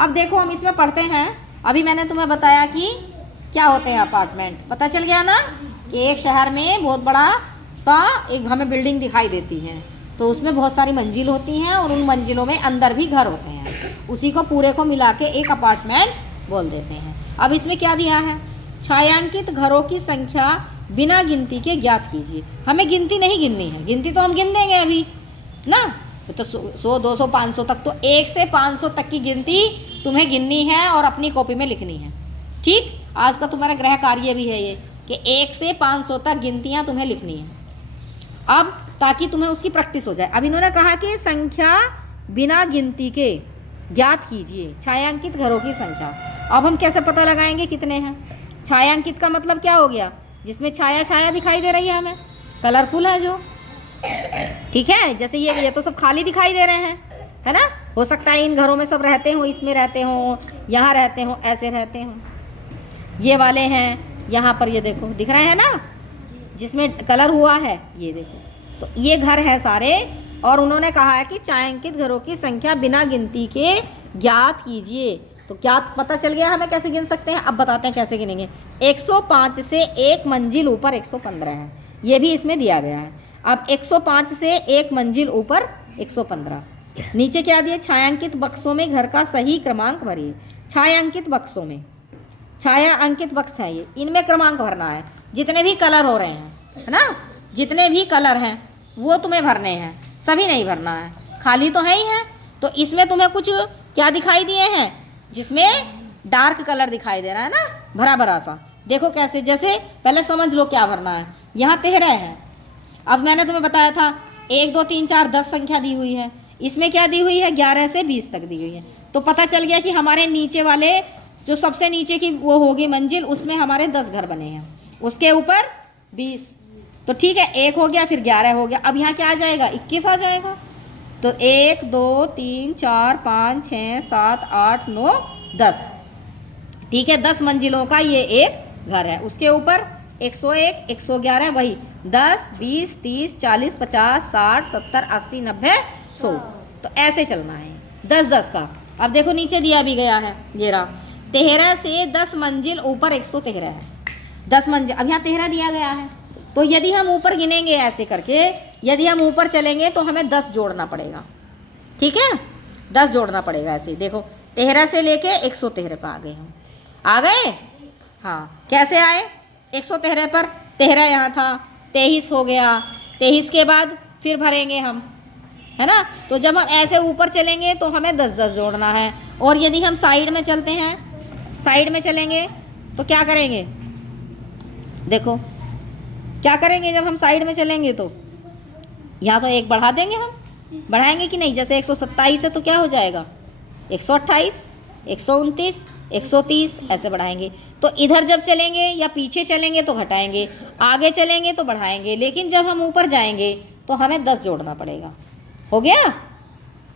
अब देखो हम इसमें पढ़ते हैं। अभी मैंने तुम्हें बताया कि क्या होते हैं अपार्टमेंट, पता चल गया ना कि एक शहर में बहुत बड़ा सा एक हमें बिल्डिंग दिखाई देती है, तो उसमें बहुत सारी मंजिल होती हैं और उन मंजिलों में अंदर भी घर होते हैं, उसी को पूरे को मिला के एक अपार्टमेंट बोल देते हैं। अब इसमें क्या दिया है, छायांकित घरों की संख्या बिना गिनती के ज्ञात कीजिए। हमें गिनती नहीं गिननी है, गिनती तो हम गिन देंगे अभी ना, तो 100 200 500 तक, तो 1 से 500 तक की गिनती तुम्हें गिननी है और अपनी कॉपी में लिखनी है। ठीक, आज का तुम्हारा गृह कार्य भी है ये कि 1 से 500 तक गिनतियाँ तुम्हें लिखनी है, अब ताकि तुम्हें उसकी प्रैक्टिस हो जाए। अब इन्होंने कहा कि संख्या बिना गिनती के ज्ञात कीजिए छायांकित घरों की संख्या। अब हम कैसे पता लगाएंगे कितने हैं? छायांकित का मतलब क्या हो गया, जिसमें छाया छाया दिखाई दे रही है हमें, कलरफुल है जो, ठीक है। जैसे ये तो सब खाली दिखाई दे रहे हैं, है ना। हो सकता है इन घरों में सब रहते हो, इसमें रहते हो, यहाँ रहते हो, ऐसे रहते हो। ये वाले हैं यहाँ पर, ये देखो दिख रहे हैं ना, जिसमें कलर हुआ है, ये देखो, तो ये घर है सारे। और उन्होंने कहा है कि छायांकित घरों की संख्या बिना गिनती के ज्ञात कीजिए। तो क्या पता चल गया हमें कैसे गिन सकते हैं? अब बताते हैं कैसे गिनेंगे। 105 से एक मंजिल ऊपर 115 है, ये भी इसमें दिया गया है। अब 105 से एक मंजिल ऊपर 115, नीचे क्या दिए, छायांकित बक्सों में घर का सही क्रमांक भरिए। छायांकित बक्सों में, छाया अंकित बक्स है ये, इनमें क्रमांक भरना है, जितने भी कलर हो रहे हैं, है ना, जितने भी कलर हैं वो तुम्हें भरने हैं, सभी नहीं भरना है, खाली तो है ही है। तो इसमें तुम्हें कुछ क्या दिखाई दिए हैं, जिसमें डार्क कलर दिखाई दे रहा है ना, भरा भरा सा। देखो कैसे, जैसे पहले समझ लो क्या भरना है। यहाँ 13 है, अब मैंने तुम्हें बताया था 1 2 3 4 10 संख्या दी हुई है, इसमें क्या दी हुई है, 11 से 20 तक दी हुई है। तो पता चल गया कि हमारे नीचे वाले जो सबसे नीचे की वो होगी मंजिल, उसमें हमारे 10 घर बने हैं, उसके ऊपर 20, तो ठीक है, 1 हो गया, फिर 11 हो गया। अब यहाँ क्या आ जाएगा, 21 आ जाएगा। तो 1 2 3 4 5 6 7 8 9 10, ठीक है, 10 मंजिलों का ये एक घर है। उसके ऊपर 101 111, वही 10 20 30 40 50 60 70 80 90 100, तो ऐसे चलना है 10 10 का। अब देखो नीचे दिया भी गया है, ये रहा, 13 से 10 मंजिल ऊपर 113 है, 10 मंजिल। अब यहाँ 13 दिया गया है, तो यदि हम ऊपर गिनेंगे ऐसे करके, यदि हम ऊपर चलेंगे तो हमें 10 जोड़ना पड़ेगा, ठीक है, 10 जोड़ना पड़ेगा ऐसे। देखो 13 से लेके 113 पर आ गए हम, आ गए, हाँ। कैसे आए, 113 पर 13 यहाँ था, 23 हो गया, 23 के बाद फिर भरेंगे हम, है ना। तो जब हम ऐसे ऊपर चलेंगे तो हमें 10 10 जोड़ना है। और यदि हम साइड में चलते हैं, साइड में चलेंगे तो क्या करेंगे, देखो क्या करेंगे, जब हम साइड में चलेंगे तो यहाँ तो एक बढ़ा देंगे हम, बढ़ाएंगे कि नहीं, जैसे 127 है तो क्या हो जाएगा 128 129 130, ऐसे बढ़ाएंगे। तो इधर जब चलेंगे या पीछे चलेंगे तो घटाएंगे, आगे चलेंगे तो बढ़ाएंगे, लेकिन जब हम ऊपर जाएंगे तो हमें 10 जोड़ना पड़ेगा। हो गया,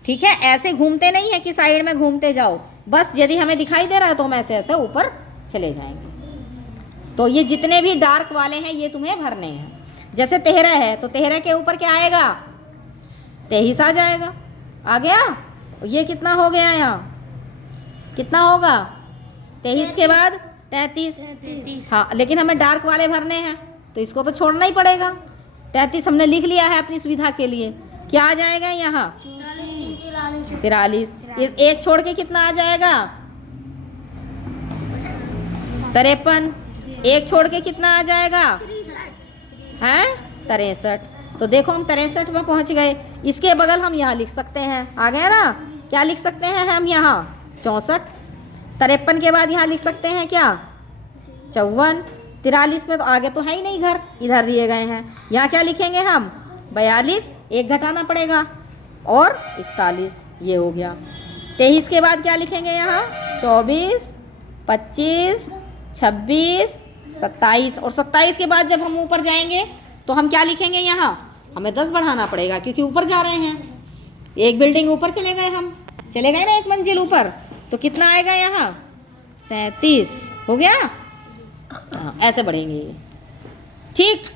ठीक है। ऐसे घूमते नहीं है कि साइड में घूमते जाओ, बस यदि हमें दिखाई दे रहा है तो हम ऐसे ऐसे ऊपर चले जाएंगे। तो ये जितने भी डार्क वाले हैं ये तुम्हें भरने हैं। जैसे 13 है तो 13 के ऊपर क्या आएगा, 23 आ जाएगा, आ गया। ये कितना हो गया, यहाँ कितना होगा, 23 के बाद 33, हाँ, लेकिन हमें डार्क वाले भरने हैं तो इसको तो छोड़ना ही पड़ेगा। 33 हमने लिख लिया है अपनी सुविधा के लिए, क्या आ जाएगा यहाँ 43, इस एक छोड़ के कितना आ जाएगा 53, एक छोड़ के कितना आ जाएगा, हैं 63। तो देखो हम 63 में पहुंच गए। इसके बगल हम यहाँ लिख सकते हैं, आ गया ना, क्या लिख सकते हैं हम यहाँ 64, 53 के बाद यहाँ लिख सकते हैं क्या 54, 43 में तो आगे तो है ही नहीं घर, इधर दिए गए हैं, यहाँ क्या लिखेंगे हम 42, एक घटाना पड़ेगा, और 41, ये हो गया। 23 के बाद क्या लिखेंगे यहाँ 24 25 26 27, और 27 के बाद जब हम ऊपर जाएंगे तो हम क्या लिखेंगे, यहाँ हमें 10 बढ़ाना पड़ेगा क्योंकि ऊपर जा रहे हैं, एक बिल्डिंग ऊपर चले गए, हम चले गए ना एक मंजिल ऊपर, तो कितना आएगा यहाँ 37, हो गया। हाँ, ऐसे बढ़ेंगे ये, ठीक।